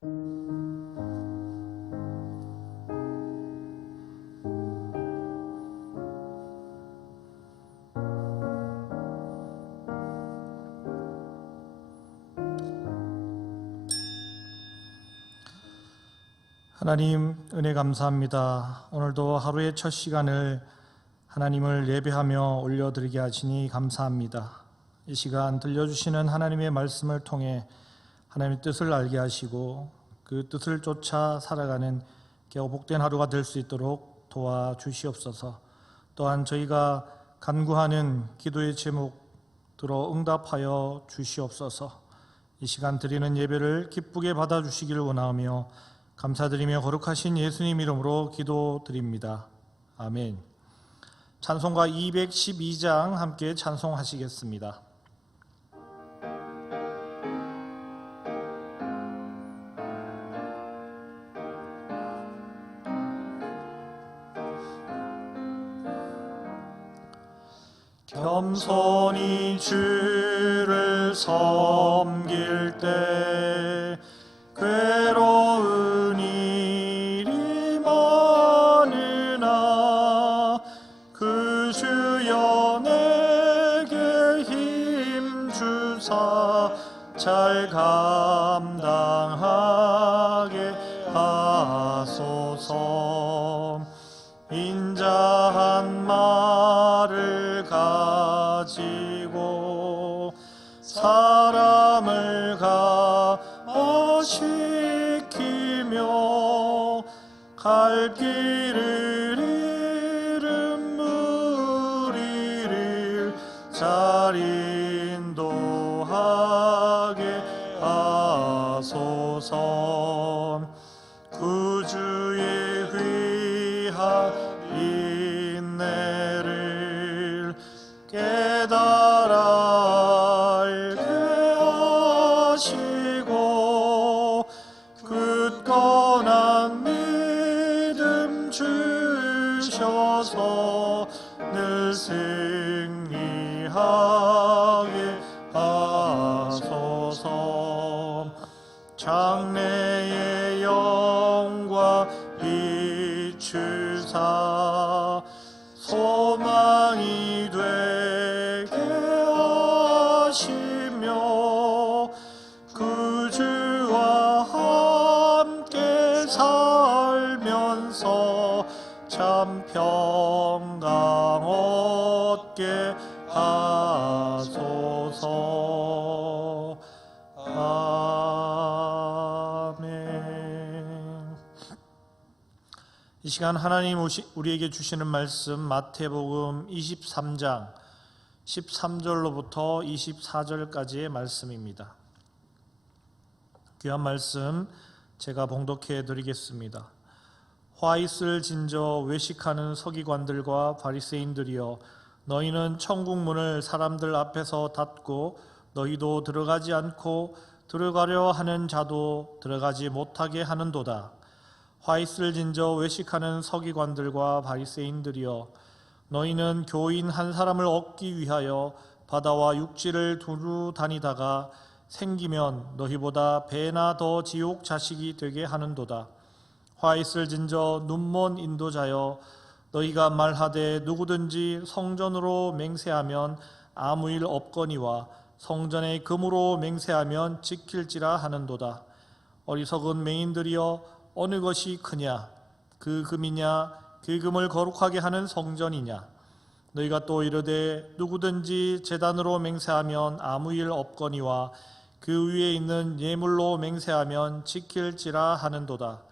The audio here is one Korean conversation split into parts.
하나님 은혜 감사합니다. 오늘도 하루의 첫 시간을 하나님을 예배하며 올려드리게 하시니 감사합니다. 이 시간 들려주시는 하나님의 말씀을 통해 하나님의 뜻을 알게 하시고 그 뜻을 쫓아 살아가는 겨우 복된 하루가 될 수 있도록 도와주시옵소서. 또한 저희가 간구하는 기도의 제목 들어 응답하여 주시옵소서. 이 시간 드리는 예배를 기쁘게 받아주시길 원하며 감사드리며 거룩하신 예수님 이름으로 기도드립니다. 아멘. 찬송가 212장 함께 찬송하시겠습니다. 겸손히 주를 섬길 때 괴로운 일이 많으나 그 주여 내게 힘 주사 잘 감당하게 하소서. 인자한 말을 가지고 사람을 감화시키며 갈 길을 잃은 무리를 잘 인도하게 하소서. 구주의 귀한 인내를 깨달아 알게 하시고 굳건한 믿음 주셔서 늘 승리하게 하소서. 장래의 영광 비추사 소망이 되게 하시며 구주와 함께 살면서 참 평강 얻게 하소서. 아멘. 이 시간 하나님 우리에게 주시는 말씀 마태복음 23장 13절로부터 24절까지의 말씀입니다. 귀한 말씀 제가 봉독해 드리겠습니다. 화 있을 진저 외식하는 서기관들과 바리새인들이여, 너희는 천국 문을 사람들 앞에서 닫고 너희도 들어가지 않고 들어가려 하는 자도 들어가지 못하게 하는도다. 화 있을 진저 외식하는 서기관들과 바리새인들이여, 너희는 교인 한 사람을 얻기 위하여 바다와 육지를 두루 다니다가 생기면 너희보다 배나 더 지옥 자식이 되게 하는도다. 화 있을 진저 눈먼 인도자여, 너희가 말하되 누구든지 성전으로 맹세하면 아무 일 없거니와 성전의 금으로 맹세하면 지킬지라 하는도다. 어리석은 맹인들이여, 어느 것이 크냐? 그 금이냐? 그 금을 거룩하게 하는 성전이냐? 너희가 또 이르되 누구든지 제단으로 맹세하면 아무 일 없거니와 그 위에 있는 예물로 맹세하면 지킬지라 하는도다.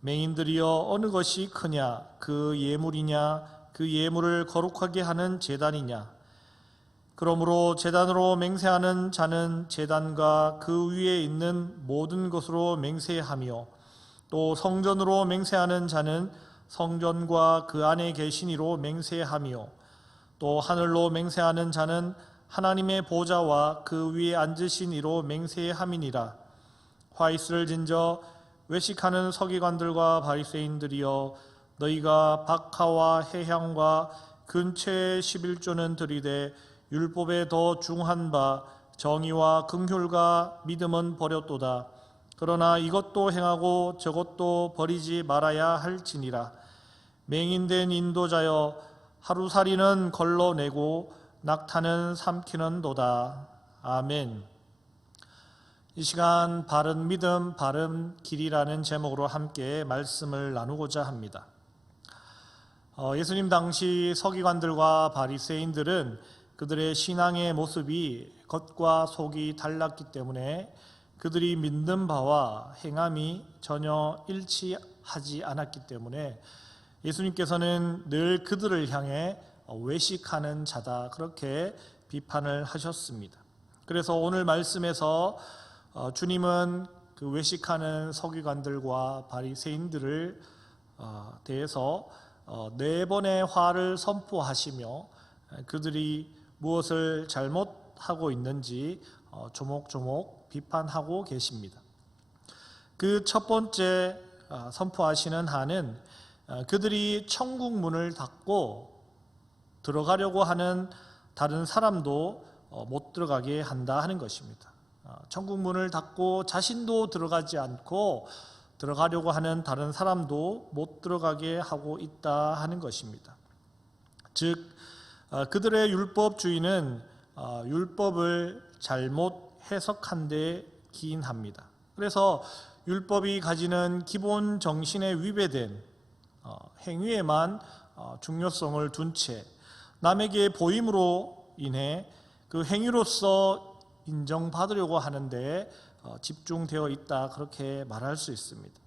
맹인들이여, 어느 것이 크냐? 그 예물이냐? 그 예물을 거룩하게 하는 제단이냐? 그러므로 제단으로 맹세하는 자는 제단과 그 위에 있는 모든 것으로 맹세하며, 또 성전으로 맹세하는 자는 성전과 그 안에 계신 이로 맹세하며, 또 하늘로 맹세하는 자는 하나님의 보좌와 그 위에 앉으신 이로 맹세함이니라. 화 있을 진저 외식하는 서기관들과 바리새인들이여, 너희가 박하와 해향과 근처의 11조는 들이되 율법에 더 중한 바 정의와 긍휼과 믿음은 버렸도다. 그러나 이것도 행하고 저것도 버리지 말아야 할지니라. 맹인된 인도자여, 하루살이는 걸러내고 낙타는 삼키는도다. 아멘. 이 시간 바른 믿음, 바른 길이라는 제목으로 함께 말씀을 나누고자 합니다. 예수님 당시 서기관들과 바리새인들은 그들의 신앙의 모습이 겉과 속이 달랐기 때문에 그들이 믿는 바와 행함이 전혀 일치하지 않았기 때문에 예수님께서는 늘 그들을 향해 외식하는 자다, 그렇게 비판을 하셨습니다. 그래서 오늘 말씀에서 주님은 그 외식하는 서기관들과 바리새인들을 대해서 네 번의 화를 선포하시며 그들이 무엇을 잘못하고 있는지 조목조목 비판하고 계십니다. 그 첫 번째 선포하시는 하는 그들이 천국 문을 닫고 들어가려고 하는 다른 사람도 못 들어가게 한다 하는 것입니다. 천국 문을 닫고 자신도 들어가지 않고 들어가려고 하는 다른 사람도 못 들어가게 하고 있다 하는 것입니다. 즉 그들의 율법주의는 율법을 잘못 해석한 데 기인합니다. 그래서 율법이 가지는 기본 정신에 위배된 행위에만 중요성을 둔 채 남에게 보임으로 인해 그 행위로서 인정받으려고 하는데 집중되어 있다, 그렇게 말할 수 있습니다.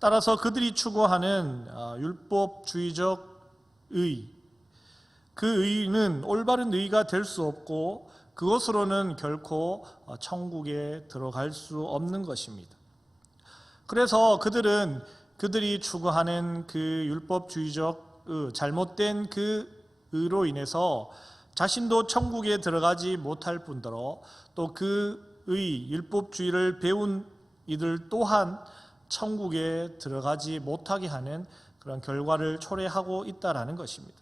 따라서 그들이 추구하는 율법주의적 의, 그 의는 올바른 의가 될 수 없고 그것으로는 결코 천국에 들어갈 수 없는 것입니다. 그래서 그들이 추구하는 그 율법주의적 잘못된 그 의로 인해서 자신도 천국에 들어가지 못할 뿐더러 또 그 율법주의를 배운 이들 또한 천국에 들어가지 못하게 하는 그런 결과를 초래하고 있다라는 것입니다.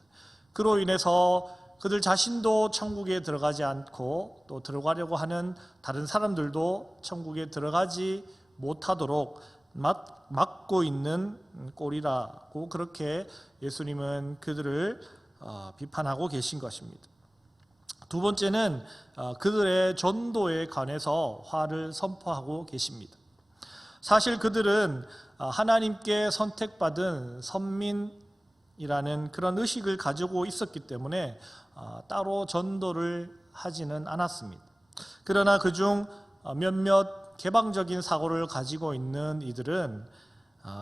그로 인해서 그들 자신도 천국에 들어가지 않고 또 들어가려고 하는 다른 사람들도 천국에 들어가지 못하도록 막고 있는 꼴이라고, 그렇게 예수님은 그들을 비판하고 계신 것입니다. 두 번째는 그들의 전도에 관해서 화를 선포하고 계십니다. 사실 그들은 하나님께 선택받은 선민이라는 그런 의식을 가지고 있었기 때문에 따로 전도를 하지는 않았습니다. 그러나 그중 몇몇 개방적인 사고를 가지고 있는 이들은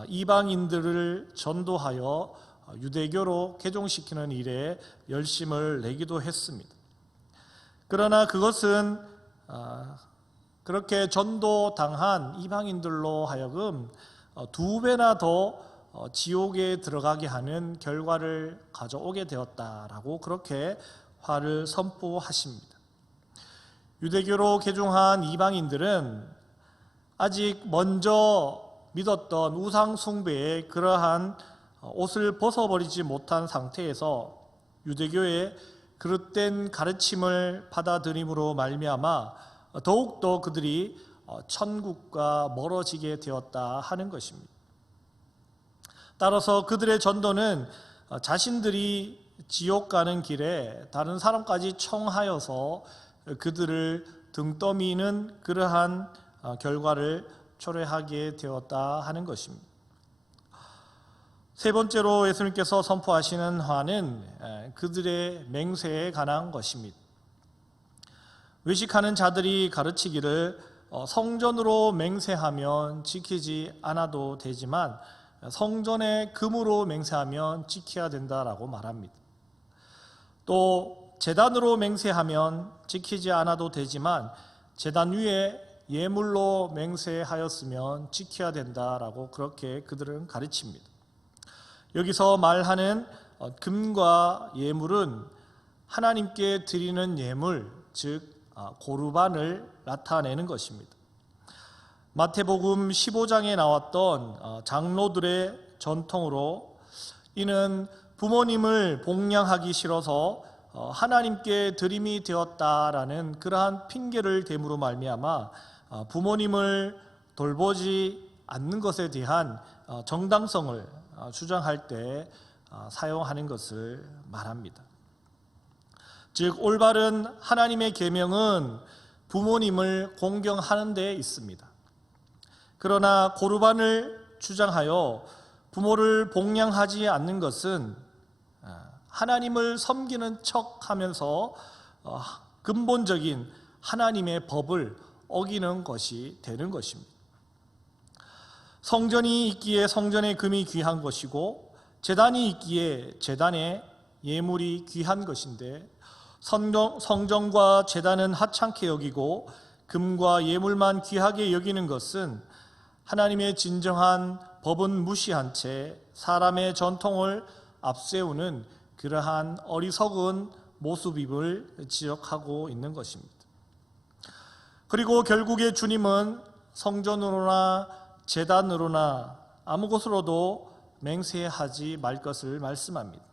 이방인들을 전도하여 유대교로 개종시키는 일에 열심을 내기도 했습니다. 그러나 그것은 그렇게 전도당한 이방인들로 하여금 2배나 더 지옥에 들어가게 하는 결과를 가져오게 되었다라고 그렇게 화를 선포하십니다. 유대교로 개종한 이방인들은 아직 먼저 믿었던 우상 숭배의 그러한 옷을 벗어버리지 못한 상태에서 유대교의 그릇된 가르침을 받아들임으로 말미암아 더욱더 그들이 천국과 멀어지게 되었다 하는 것입니다. 따라서 그들의 전도는 자신들이 지옥 가는 길에 다른 사람까지 청하여서 그들을 등 떠미는 그러한 결과를 초래하게 되었다 하는 것입니다. 세 번째로 예수님께서 선포하시는 화는 그들의 맹세에 관한 것입니다. 외식하는 자들이 가르치기를 성전으로 맹세하면 지키지 않아도 되지만 성전의 금으로 맹세하면 지켜야 된다라고 말합니다. 또 제단으로 맹세하면 지키지 않아도 되지만 제단 위에 예물로 맹세하였으면 지켜야 된다라고 그렇게 그들은 가르칩니다. 여기서 말하는 금과 예물은 하나님께 드리는 예물, 즉 고르반을 나타내는 것입니다. 마태복음 15장에 나왔던 장로들의 전통으로 이는 부모님을 복양하기 싫어서 하나님께 드림이 되었다라는 그러한 핑계를 대므로 말미암아 부모님을 돌보지 않는 것에 대한 정당성을 주장할 때 사용하는 것을 말합니다. 즉 올바른 하나님의 계명은 부모님을 공경하는 데 있습니다. 그러나 고르반을 주장하여 부모를 복양하지 않는 것은 하나님을 섬기는 척하면서 근본적인 하나님의 법을 어기는 것이 되는 것입니다. 성전이 있기에 성전의 금이 귀한 것이고 제단이 있기에 제단의 예물이 귀한 것인데 성전과 제단은 하찮게 여기고 금과 예물만 귀하게 여기는 것은 하나님의 진정한 법은 무시한 채 사람의 전통을 앞세우는 그러한 어리석은 모습임을 지적하고 있는 것입니다. 그리고 결국에 주님은 성전으로나 제단으로나 아무 곳으로도 맹세하지 말 것을 말씀합니다.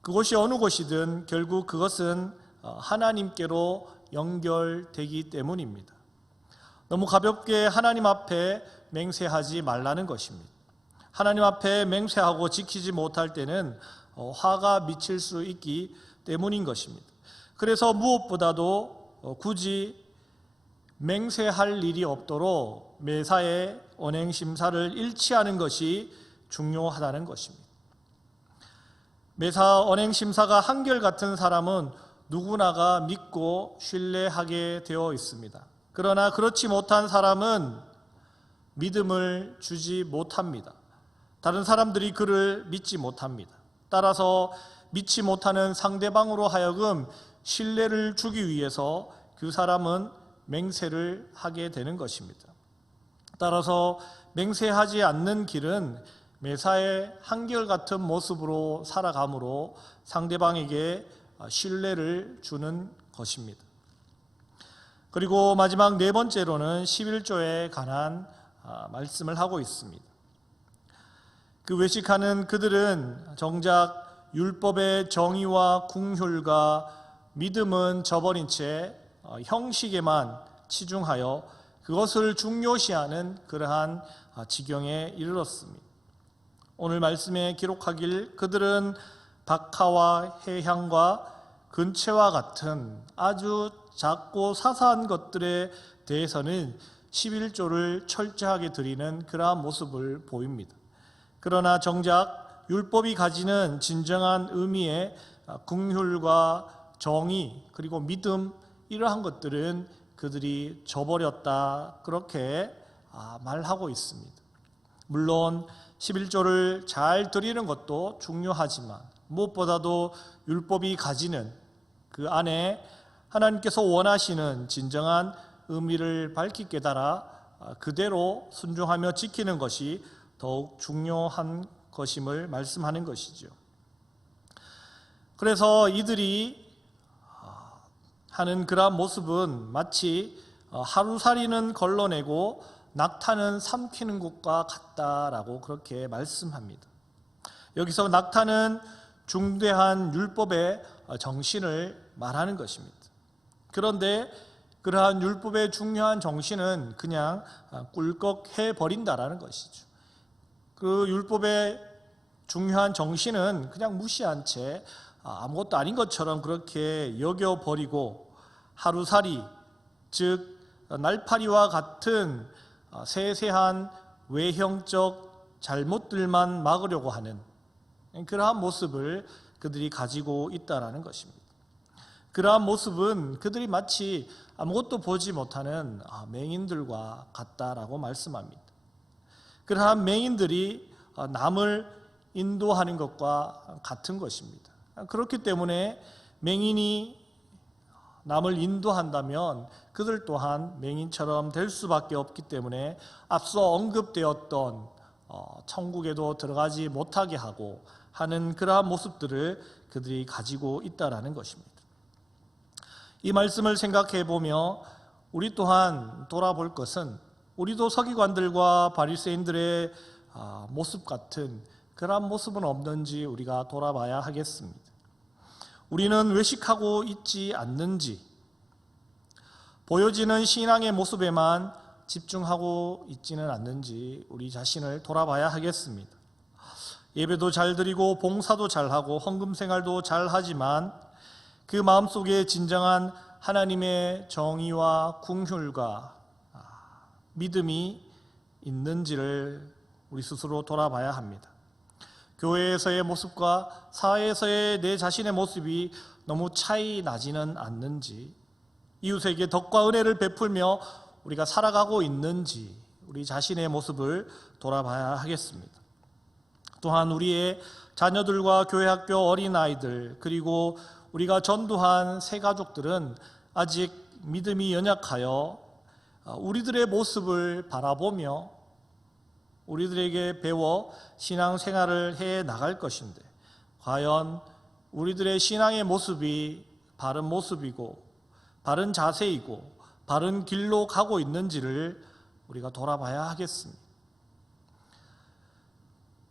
그곳이 어느 곳이든 결국 그것은 하나님께로 연결되기 때문입니다. 너무 가볍게 하나님 앞에 맹세하지 말라는 것입니다. 하나님 앞에 맹세하고 지키지 못할 때는 화가 미칠 수 있기 때문인 것입니다. 그래서 무엇보다도 굳이 맹세할 일이 없도록 매사에 언행심사를 일치하는 것이 중요하다는 것입니다. 매사 언행심사가 한결같은 사람은 누구나가 믿고 신뢰하게 되어 있습니다. 그러나 그렇지 못한 사람은 믿음을 주지 못합니다. 다른 사람들이 그를 믿지 못합니다. 따라서 믿지 못하는 상대방으로 하여금 신뢰를 주기 위해서 그 사람은 맹세를 하게 되는 것입니다. 따라서 맹세하지 않는 길은 매사에 한결같은 모습으로 살아감으로 상대방에게 신뢰를 주는 것입니다. 그리고 마지막 네 번째로는 11조에 관한 말씀을 하고 있습니다. 그 외식하는 그들은 정작 율법의 정의와 궁휼과 믿음은 저버린 채 형식에만 치중하여 그것을 중요시하는 그러한 지경에 이르렀습니다. 오늘 말씀에 기록하길 그들은 박하와 해향과 근체와 같은 아주 작고 사소한 것들에 대해서는 11조를 철저하게 드리는 그러한 모습을 보입니다. 그러나 정작 율법이 가지는 진정한 의미의 긍휼과 정의 그리고 믿음 이러한 것들은 그들이 저버렸다 그렇게 말하고 있습니다. 물론 11조를 잘 드리는 것도 중요하지만 무엇보다도 율법이 가지는 그 안에 하나님께서 원하시는 진정한 의미를 밝히 깨달아 그대로 순종하며 지키는 것이 더욱 중요한 것임을 말씀하는 것이죠. 그래서 이들이 하는 그러한 모습은 마치 하루살이는 걸러내고 낙타는 삼키는 것과 같다라고 그렇게 말씀합니다. 여기서 낙타는 중대한 율법의 정신을 말하는 것입니다. 그런데 그러한 율법의 중요한 정신은 그냥 꿀꺽해 버린다라는 것이죠. 그 율법의 중요한 정신은 그냥 무시한 채 아무것도 아닌 것처럼 그렇게 여겨버리고 하루살이, 즉 날파리와 같은 세세한 외형적 잘못들만 막으려고 하는 그러한 모습을 그들이 가지고 있다는 것입니다. 그러한 모습은 그들이 마치 아무것도 보지 못하는 맹인들과 같다라고 말씀합니다. 그러한 맹인들이 남을 인도하는 것과 같은 것입니다. 그렇기 때문에 맹인이 남을 인도한다면 그들 또한 맹인처럼 될 수밖에 없기 때문에 앞서 언급되었던 천국에도 들어가지 못하게 하고 하는 그러한 모습들을 그들이 가지고 있다는 것입니다. 이 말씀을 생각해 보며 우리 또한 돌아볼 것은 우리도 서기관들과 바리새인들의 모습 같은 그러한 모습은 없는지 우리가 돌아봐야 하겠습니다. 우리는 외식하고 있지 않는지, 보여지는 신앙의 모습에만 집중하고 있지는 않는지 우리 자신을 돌아봐야 하겠습니다. 예배도 잘 드리고 봉사도 잘하고 헌금 생활도 잘하지만 그 마음속에 진정한 하나님의 정의와 긍휼과 믿음이 있는지를 우리 스스로 돌아봐야 합니다. 교회에서의 모습과 사회에서의 내 자신의 모습이 너무 차이 나지는 않는지, 이웃에게 덕과 은혜를 베풀며 우리가 살아가고 있는지 우리 자신의 모습을 돌아봐야 하겠습니다. 또한 우리의 자녀들과 교회학교 어린아이들, 그리고 우리가 전도한 새 가족들은 아직 믿음이 연약하여 우리들의 모습을 바라보며 우리들에게 배워 신앙생활을 해 나갈 것인데, 과연 우리들의 신앙의 모습이 바른 모습이고 바른 자세이고 바른 길로 가고 있는지를 우리가 돌아봐야 하겠습니다.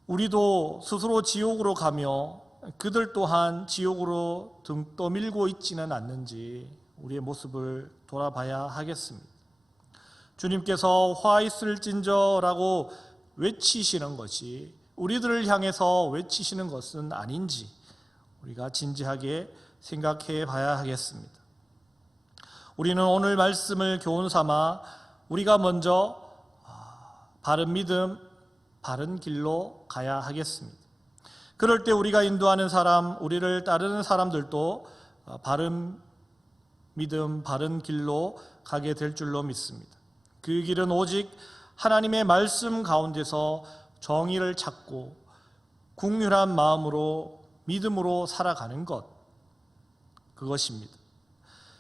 우리도 스스로 지옥으로 가며 그들 또한 지옥으로 등 떠밀고 있지는 않는지 우리의 모습을 돌아봐야 하겠습니다. 주님께서 화 있을진저라고 외치시는 것이 우리들을 향해서 외치시는 것은 아닌지 우리가 진지하게 생각해 봐야 하겠습니다. 우리는 오늘 말씀을 교훈 삼아 우리가 먼저 바른 믿음, 바른 길로 가야 하겠습니다. 그럴 때 우리가 인도하는 사람, 우리를 따르는 사람들도 바른 믿음, 바른 길로 가게 될 줄로 믿습니다. 그 길은 오직 하나님의 말씀 가운데서 정의를 찾고 긍휼한 마음으로 믿음으로 살아가는 것, 그것입니다.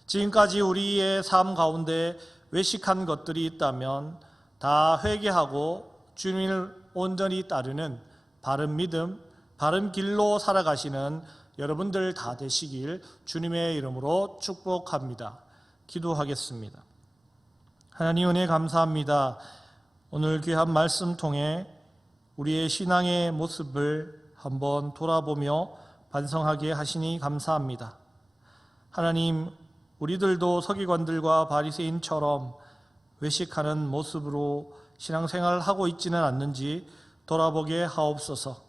지금까지 우리의 삶 가운데 외식한 것들이 있다면 다 회개하고 주님을 온전히 따르는 바른 믿음, 바른 길로 살아가시는 여러분들 다 되시길 주님의 이름으로 축복합니다. 기도하겠습니다. 하나님 은혜 감사합니다. 오늘 귀한 말씀 통해 우리의 신앙의 모습을 한번 돌아보며 반성하게 하시니 감사합니다. 하나님, 우리들도 서기관들과 바리새인처럼 외식하는 모습으로 신앙생활을 하고 있지는 않는지 돌아보게 하옵소서.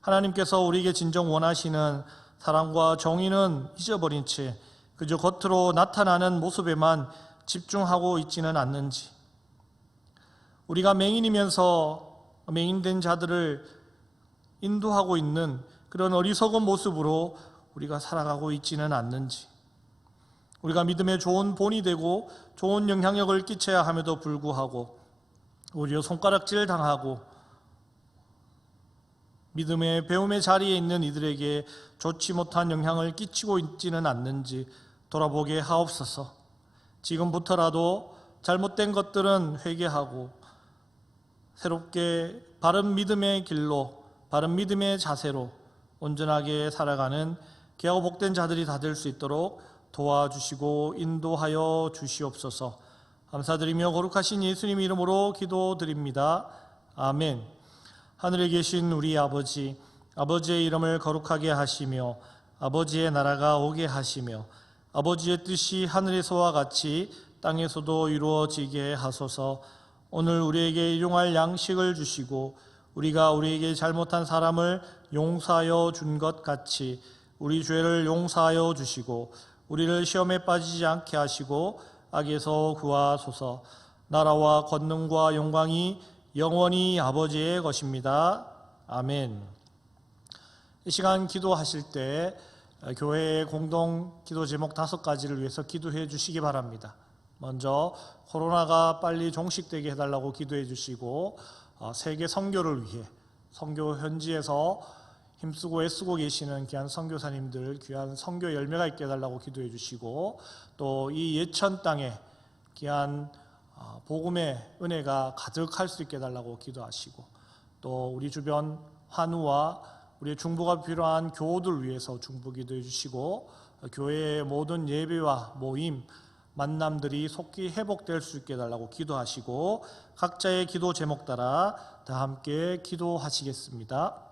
하나님께서 우리에게 진정 원하시는 사랑과 정의는 잊어버린 채 그저 겉으로 나타나는 모습에만 집중하고 있지는 않는지, 우리가 맹인이면서 맹인된 자들을 인도하고 있는 그런 어리석은 모습으로 우리가 살아가고 있지는 않는지, 우리가 믿음의 좋은 본이 되고 좋은 영향력을 끼쳐야 함에도 불구하고 오히려 손가락질 당하고 믿음의 배움의 자리에 있는 이들에게 좋지 못한 영향을 끼치고 있지는 않는지 돌아보게 하옵소서. 지금부터라도 잘못된 것들은 회개하고 새롭게 바른 믿음의 길로, 바른 믿음의 자세로 온전하게 살아가는 귀하고 복된 자들이 다 될 수 있도록 도와주시고 인도하여 주시옵소서. 감사드리며 거룩하신 예수님 이름으로 기도드립니다. 아멘. 하늘에 계신 우리 아버지, 아버지의 이름을 거룩하게 하시며 아버지의 나라가 오게 하시며 아버지의 뜻이 하늘에서와 같이 땅에서도 이루어지게 하소서. 오늘 우리에게 일용할 양식을 주시고 우리가 우리에게 잘못한 사람을 용서하여 준 것 같이 우리 죄를 용서하여 주시고 우리를 시험에 빠지지 않게 하시고 악에서 구하소서. 나라와 권능과 영광이 영원히 아버지의 것입니다. 아멘. 이 시간 기도하실 때 교회의 공동 기도 제목 5가지를 위해서 기도해 주시기 바랍니다. 먼저 코로나가 빨리 종식되게 해달라고 기도해 주시고, 세계 선교를 위해 선교 현지에서 힘쓰고 애쓰고 계시는 귀한 선교사님들 귀한 선교 열매가 있게 해달라고 기도해 주시고, 또 이 예천 땅에 귀한 복음의 은혜가 가득할 수 있게 해달라고 기도하시고, 또 우리 주변 환우와 우리의 중보가 필요한 교우들 위해서 중보 기도해 주시고, 교회의 모든 예배와 모임, 만남들이 속히 회복될 수 있게 해달라고 기도하시고, 각자의 기도 제목 따라 다 함께 기도하시겠습니다.